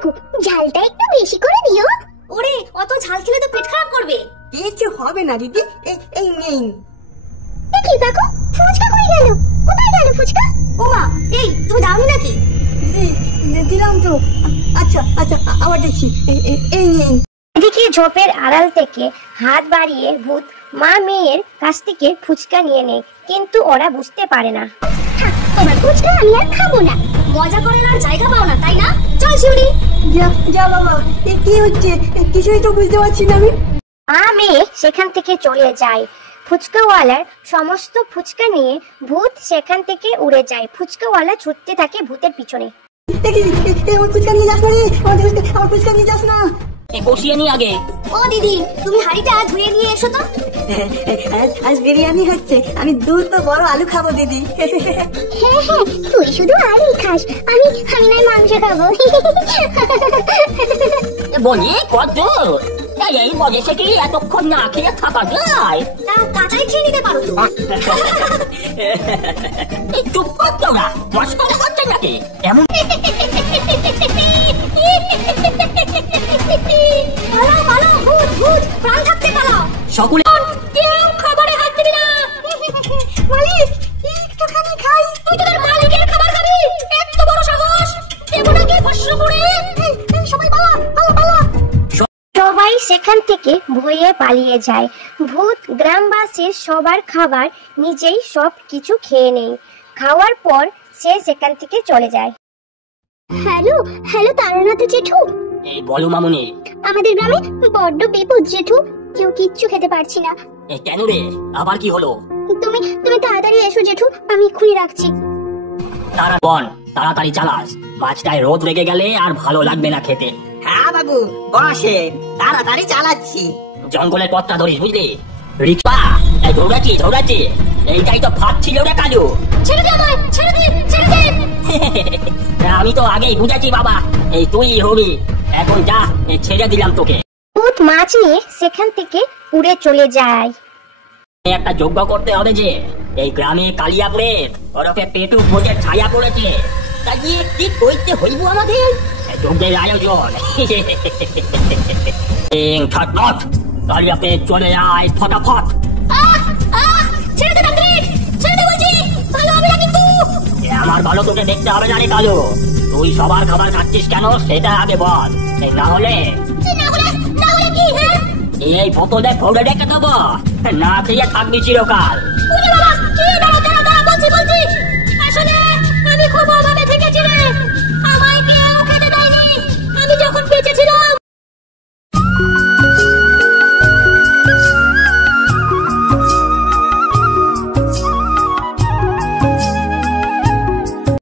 কাকু, ঝালটা একটু বেশি করে দিও। ওরে, অত ঝাল খেলে তো পেট খারাপ করবে। কিছু হবে না দিদি, এই নেই। কি কাকু, ফুচকা কই গেল? কোথায় গেল ফুচকা? ওমা, এই তুমি দাওনি নাকি? দিলাম তো। আচ্ছা আচ্ছা, আবার দেখছি। এই নেই। এদিকে ঝোপের আড়াল থেকে হাত বাড়িয়ে ভূত মা মেয়ের কাছ থেকে ফুচকা নিয়ে নেয়, কিন্তু ওরা বুঝতে পারে না। তোমার ফুচকা আমি আর খাবো না। মজা করার আর জায়গা পাও না, তাই না? চল শিউলি। যা বাবা, কি হচ্ছে কিছুই তো বুঝতে পারছি না আমি। মা মেয়ে সেখান থেকে চলে যায়। ফুচকাওয়ালার সমস্ত ফুচকা নিয়ে ভূত সেখান থেকে উড়ে যায়। ফুচকাওয়ালা ছুটতে থাকে ভূতের পিছনে। আমার ফুচকা নিয়ে যাস না রে, আমার ফুচকা নিয়ে যাস না। কষিয়ে নি আগে। ও দিদি, তুমি হাঁড়িটা ধুয়ে নিয়ে এসো তো। আজ বিরিয়ানি হচ্ছে, আমি দুটো বড় আলু খাবো দিদি। হ্যাঁ হ্যাঁ, তুই শুধু আলুই খাস, আমি নয় মাংস খাবো। বলি কত এই বয়সে কি এতক্ষণ না খেয়ে থাকা যায়? তা কাঁচাই খেয়ে নিতে পারো তো। চুপ কর তোরা, মস্করা করছে নাকি? এমন পালাও পালাও, ভূত ভূত, প্রাণ থাকতে পালাও। সকলে কেউ খাবারে হাত দিবি না। মালিক, একটুখানি খাই। তুই তোদের মালিকের খাবার খাবি? এত বড় সাহস! দেবনাকে ভস্ম করে। সবাই পালা পালা পালা। সবাই সেখান থেকে ভয়ে পালিয়ে যায়। ভূত গ্রামবাসীর সবার খাবার নিজেই সব কিছু খেয়ে নেয়। খাওয়ার পর সে সেখান থেকে চলে যায়। হ্যালো হ্যালো, তারানাথ জেঠু। এই বলো মামুনি, আমাদের গ্রামে বড্ড বিপদ জেঠু, কেউ কিচ্ছু খেতে পারছি না। কেন রে, আবার কি হলো? তুমি তাড়াতাড়ি এসো জেঠু, আমি এক্ষুনি রাখছি। তারা বন, তাড়াতাড়ি চালাস, মাছটায় রোদ লেগে গেলে আর ভালো লাগবে না খেতে। হ্যাঁ বাবু, বসে তাড়াতাড়ি চালাচ্ছি। জঙ্গলের পথটা ধরিস, বুঝলি? রিক্সা দৌড়াচ্ছি, এইটাই তো ফাঁদ ছিল রে কালু। ছেড়ে দে আমায়, ছেড়ে দে, ছেড়ে দে। আমি তো আগেই বুঝেছি বাবা, এই তুই হবি। এখন যা, ছেড়ে দিলাম তোকে। ভূত মাছ নিয়ে সেখান থেকে উড়ে চলে যায়। একটা যজ্ঞ করতে হবে যে এই গ্রামে কালিয়াপুরের ওরফে পেটু ভোজের ছায়া পড়েছে, তাই কি করতে হইব আমাদের? যজ্ঞের আয়োজন। কালিয়াপুরে চলে আয় ফটাফট। ছেড়ে দে তান্ত্রিক, ছেড়ে দে বলছি। ভালো হবে না কিন্তু। আমার ভালো তোকে দেখতে হবে না রে কালু। তুই সবার খাবার খাচ্ছিস কেন সেটা আগে বল, না হলে কি? হ্যাঁ, এই বোতলে ভরে রেখে দেবো, না খেয়ে থাকবি চিরকাল।